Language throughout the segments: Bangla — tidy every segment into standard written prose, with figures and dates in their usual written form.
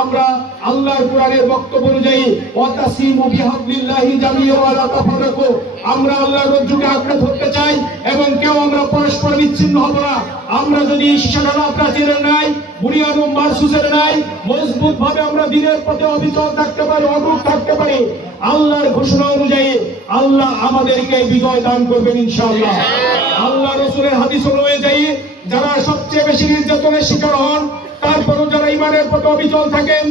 আমরা আল্লাহর কোরআনের বক্তব্য অনুযায়ী ওয়াতাসিমু বিহাবলিল্লাহি জামিআ ওয়া লা তাফাররাকু, আমরা আল্লাহর রজ্জুকে আঁকড়ে ধরতে চাই এবং কেউ আমরা পরস্পর বিচ্ছিন্ন হব না। আমরা যদি শিশাডালা প্রাচীরের নাই, বুনিয়ানুম মারসুসের নাই, মজবুত ভাবে আমরা দিনের পথে অবিচল থাকতে পারি, অটুট থাকতে পারি, আল্লাহর ঘোষণা অনুযায়ী আল্লাহ আমাদেরকে বিজয় দান করবেন ইনশাআল্লাহ। আল্লাহ রাসূলের হাদিস অনুযায়ী যারা সবচেয়ে বেশি নির্যাতনের শিকার হন, তারপরও যারা ঈমানের পথে অবিচল থাকেন,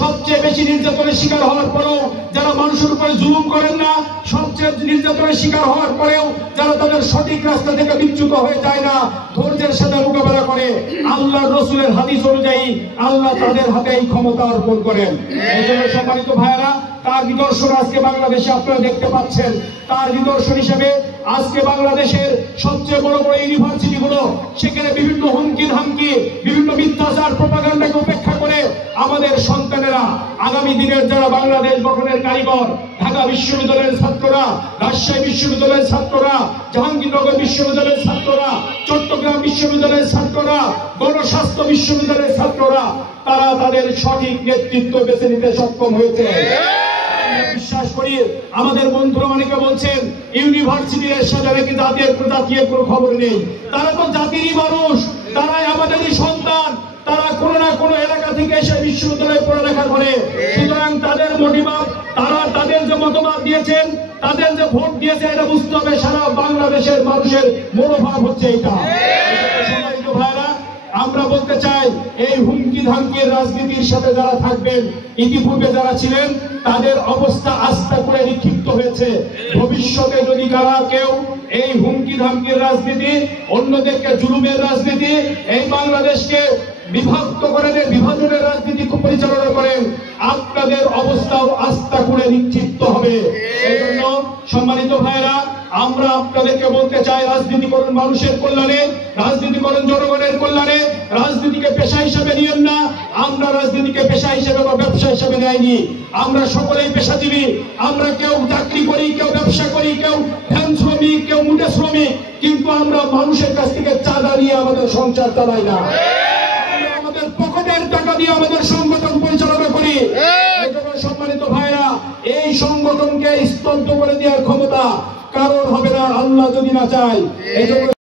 সবচেয়ে বেশি নির্যাতনের শিকার হওয়ার পরেও যারা মানুষের উপরে জুলুম করেন না, সবচেয়ে নির্যাতনের শিকার হওয়ার পরেও যারা তাদের সঠিক রাস্তা থেকে বিচ্যুত হয়ে যায় না, ধৈর্যের সাথে মোকাবেলা করে, আল্লাহ রাসূলের হাদিস অনুযায়ী আল্লাহ তাদের হাতে এই ক্ষমতা অর্পণ করেন। এই জন্য সম্মানিত ভাইয়েরা, তার নিদর্শন আজকে বাংলাদেশে আপনারা দেখতে পাচ্ছেন। তার নিদর্শন হিসেবে আজকে বাংলাদেশের সবচেয়ে বড় বড় ইউনিভার্সিটিগুলো, সেখানে বিভিন্ন হুমকি ধামকি, বিভিন্ন মিথ্যাচার প্রপাগান্ডাকে উপেক্ষা করে আমাদের সন্তানেরা, আগামী দিনের যারা বাংলাদেশ গঠনের কারিগর, ঢাকা বিশ্ববিদ্যালয়ের ছাত্ররা, রাজশাহী বিশ্ববিদ্যালয়ের ছাত্ররা, জাহাঙ্গীরনগর বিশ্ববিদ্যালয়ের ছাত্ররা, চট্টগ্রাম বিশ্ববিদ্যালয়ের ছাত্ররা, গণস্বাস্থ্য বিশ্ববিদ্যালয়ের ছাত্ররা, তারা তাদের সঠিক নেতৃত্ব বেছে নিতে সক্ষম হয়েছে। বিশ্বাস করি আমাদের বন্ধুরা অনেকে বলছেন ইউনিভার্সিটির সাথে নাকি জাতীয় কোনো খবর নেই। তারা তো জাতিরই মানুষ, তারাই আমাদেরই সন্তান, তারা কোনো না কোনো এলাকা থেকে এসে বিশ্ববিদ্যালয়ে পড়ালেখা করে। সুতরাং তাদের মোটিভাব, তারা তাদের যে মতবাদ দিয়েছেন, তাদের যে ভোট দিয়েছে, এটা বুঝতে হবে সারা বাংলাদেশের মানুষের মনোভাব হচ্ছে এটা। ভাইরা, আমরা বলতে চাই এই হুমকি ধামকির রাজনীতির সাথে যারা থাকবেন, ইতিপূর্বে যারা ছিলেন, তাদের অবস্থা আস্থা করে নিক্ষিপ্ত হয়েছে। ভবিষ্যতে যদি কারা কেউ এই হুমকি ধামকির রাজনীতি, অন্যদেরকে জুলুমের রাজনীতি, এই বাংলাদেশকে বিভক্ত করেন, বিভাজনের রাজনীতি পরিচালনা করেন, আপনাদের অবস্থাও আস্থা করে নিক্ষিপ্ত হবে। এই জন্য সম্মানিত ভাইরা, আমরা আপনাদেরকে বলতে চাই, রাজনীতি করুন মানুষের কল্যাণে, রাজনীতি করুন জনগণের কল্যাণে, রাজনীতিকে পেশা হিসেবে নিয়েন না। আমরা রাজনীতিকে পেশা হিসেবে বা ব্যবসা হিসেবে নেয়নি, আমরা সকলেই পেশাজীবী। আমরা কেউ চাকরি করি, কেউ ব্যবসা করি, কেউ ভ্যান শ্রমিক, কেউ মুঠে শ্রমিক, কিন্তু আমরা মানুষের কাছ থেকে চাঁদা নিয়ে আমাদের সংসার চালাই না, আমাদের পকেটের টাকা দিয়ে আমাদের সংগঠন পরিচালনা করি। সম্মানিত ভাইরা, এই সংগঠনকে স্তব্ধ করে দেওয়ার ক্ষমতা কারোর হবে না, আল্লাহ যদি না চায়। এই জন্য